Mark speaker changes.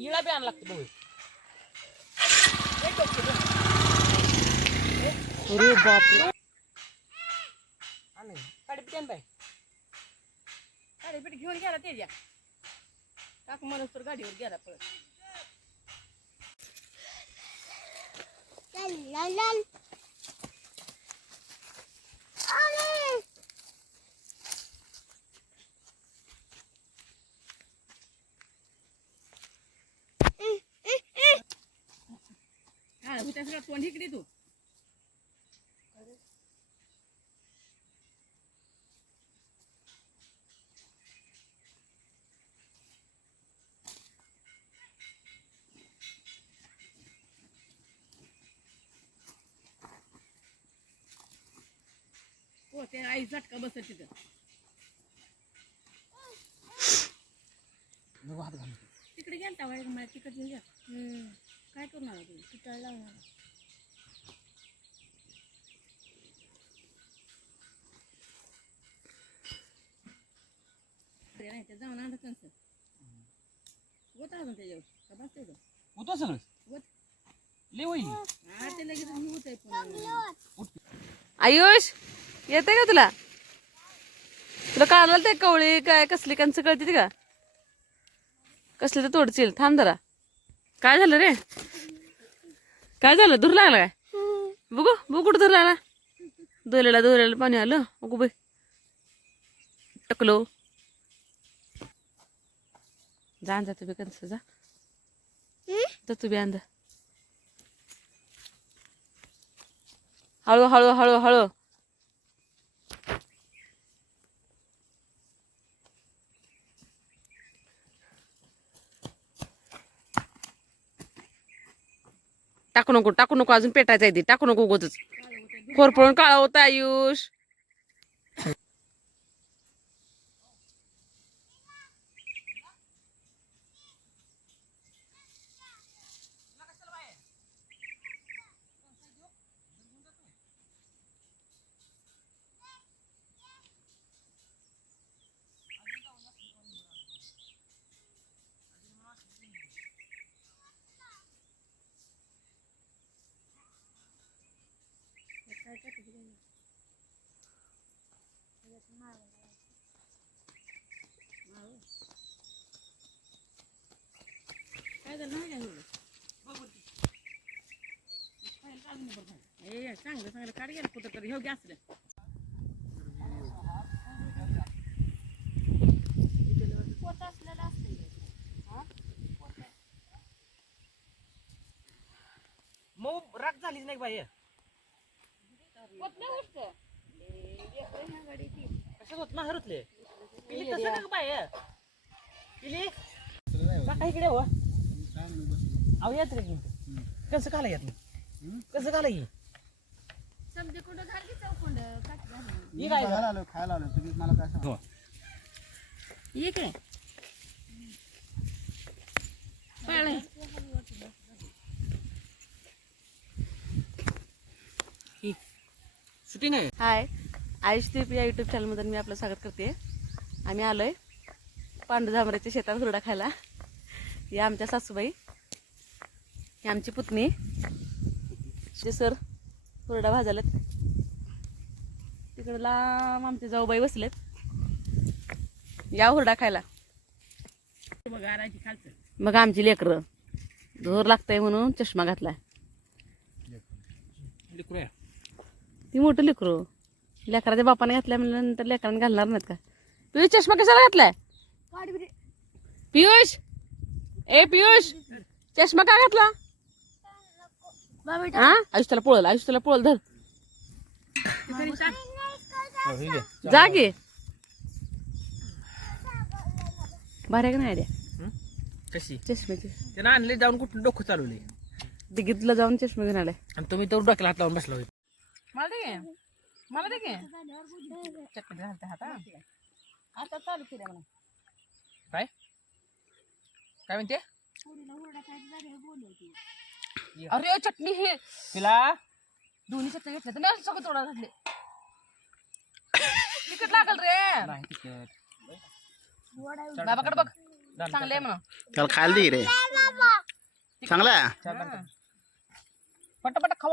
Speaker 1: इळा बी आणायला लागतो दे.
Speaker 2: अरे
Speaker 1: आण. काढी बाय
Speaker 3: पिठी घेऊन गेला त्याच्या. काकू म्हणून तर गाडीवर गेला पळत. होत्या सगळं तोंड इकडे तू. हो ते आई झटका बसत तिथं. तिकडे गेलता वाय मला तिकडे घ्या. काय करणार तुम्ही तिथं लावणार ते नाही ते जाऊन आणत त्यांचं. होत अजून त्याच्यावर. का बस तेवढं
Speaker 1: होतो सगळं
Speaker 3: होत
Speaker 1: लय होईल.
Speaker 3: हा ते लगेच होत आहे पण
Speaker 2: आयुष येते का तुला? तुला काढलं ते कवळी काय कसली कंच कळते ती का? कसली तर तोडशील थांब जरा. काय झालं रे? काय झालं? दूर लागला काय? बघू बघू कुठं दूर लागला. धुलेला धुलेला पाणी आलं. बघू बाई. टकलो. जा जा तुम्ही कंस जा. जा तुम्ही आण जा. हळू हळू हळू हळू. टाकू नको टाकू नको अजून पेटायचं आहे ते टाकू नको उगतच कोरपळून काळा होता आयुष.
Speaker 3: काय झालं नाही चांगलं चांगलं काढ गेलं कुठं तरी ह्यो गॅस रे
Speaker 1: मऊ राग झालीच नाही बाई. कशात होत ना हरतले पिली तसं नका बाई पिली. काका इकडे हो. अहो येत रे घेऊन कसं काला येत कसं काला ये
Speaker 3: समजे कुठं घाल की चौकुंड? काट घाल
Speaker 1: काय
Speaker 4: खायला आलो खायला आलो. तुम्ही मला काय सांगा?
Speaker 3: ये
Speaker 1: शूटिंग आहे.
Speaker 2: हाय आयुष ट्रिप या युट्यूब चॅनलमध्ये मी आपलं स्वागत करते. आम्ही आलोय पांडुधामऱ्याच्या शेतात हुरडा खायला. या आमच्या सासूबाई. ही आमची पुतणी. जे सर हुरडा भाजालेत तिकडं लांब आमचे जाऊबाई बसलेत. या हुरडा खायला.
Speaker 3: मग
Speaker 2: आमची लेकरं. धोर लागतंय म्हणून चष्मा घातलाय.
Speaker 1: लेकरू आहे.
Speaker 2: ती मोठं लेकरू. लेकराच्या बापाने घातल्या म्हणल्यानंतर लेकराने घालणार नाहीत का? पियुष चष्मा कशाला घातलाय? पियुष! ए पियुष! चष्मा का घातला? हा आयुष त्याला पोळल आयुष त्याला पोळल धर. जा गे भारी का नाही
Speaker 1: हं? कशी?
Speaker 2: चष्म्याची.
Speaker 1: त्यानं आणले जाऊन कुठून डोकं चालवले
Speaker 2: दिगीतला जाऊन चष्मा घेऊन आलाय.
Speaker 1: आणि तुम्ही तर डोक्याला हात लावून बसला होय.
Speaker 3: मला दे घे. मला दे घे. चटणी घालते हाता आता चालू केलं म्हणा
Speaker 1: काय काय म्हणते
Speaker 3: अरे चटणी हे
Speaker 1: तिला
Speaker 3: दोन्ही चटणी घेतल्या तर नाही सगळं तोडा घातले तिकट लागल रे
Speaker 1: नाही तिखट
Speaker 3: बाबाकडे बघ चांगले आहे म्हणा
Speaker 4: त्याला खायला दे रे चांगला आहे
Speaker 1: पटापट खावा